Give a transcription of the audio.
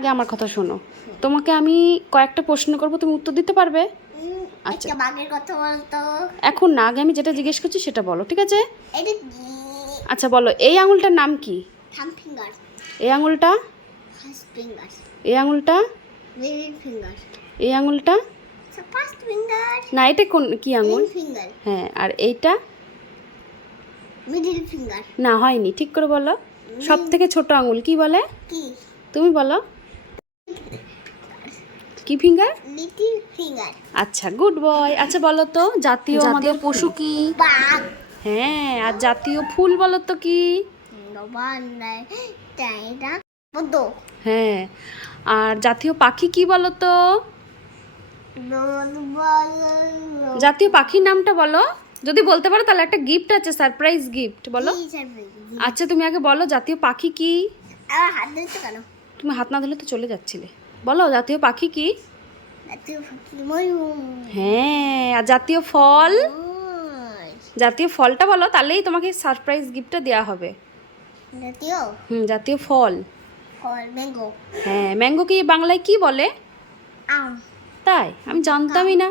আগে আমার কথা শোনো। তোমাকে আমি কয়েকটা প্রশ্ন করব, তুমি উত্তর দিতে পারবে? আচ্ছা, একটা বাঘের কথা বলতো। এখন না, আগে আমি যেটা জিজ্ঞেস করছি সেটা বলো, ঠিক আছে? এটা আচ্ছা বলো, এই আঙুলটার নাম কি? থাম ফিঙ্গার, এই আঙুলটা? ফার্স্ট ফিঙ্গার, এই আঙুলটা? মিডল ফিঙ্গার, এই আঙুলটা? ফার্স্ট ফিঙ্গার, না, এটা কোন কি আঙুল? রিং ফিঙ্গার, হ্যাঁ, আর এইটা? Middle finger. না, হয়নি, ঠিক করে বলো। সব থেকে ছোট আঙুল কি বলে? কি? তুমি বলো। কি ফিঙ্গার? Little finger. আচ্ছা, গুড বয়। আচ্ছা বলো তো, জাতীয় আমাদের পশু কি? বাঘ। হ্যাঁ, আর জাতীয় ফুল বলো তো কি? বান্দায় তাইরা পদ্ম। হ্যাঁ, আর জাতীয় পাখি কি বলো তো? জাতীয় পাখির নামটা বলো। যদি বলতে পারো তাহলে একটা গিফট আছে, সারপ্রাইজ গিফট। বলো। আচ্ছা তুমি আগে বলো, জাতীয় পাখি কি? আমার হাত ধরছো কেন? তুমি হাত না ধরলে তো চলে যাচ্ছিলে। বলো, জাতীয় পাখি কি? হ্যাঁ, আর জাতীয় ফল? জাতীয় ফলটা বলো, তাহলেই তোমাকে সারপ্রাইজ গিফটটা দেওয়া হবে। জাতীয় জাতীয় ফল? ফল ম্যাঙ্গো। হ্যাঁ, ম্যাঙ্গোকে বাংলায় কি বলে? আম। তাই? আমি জানতামই না।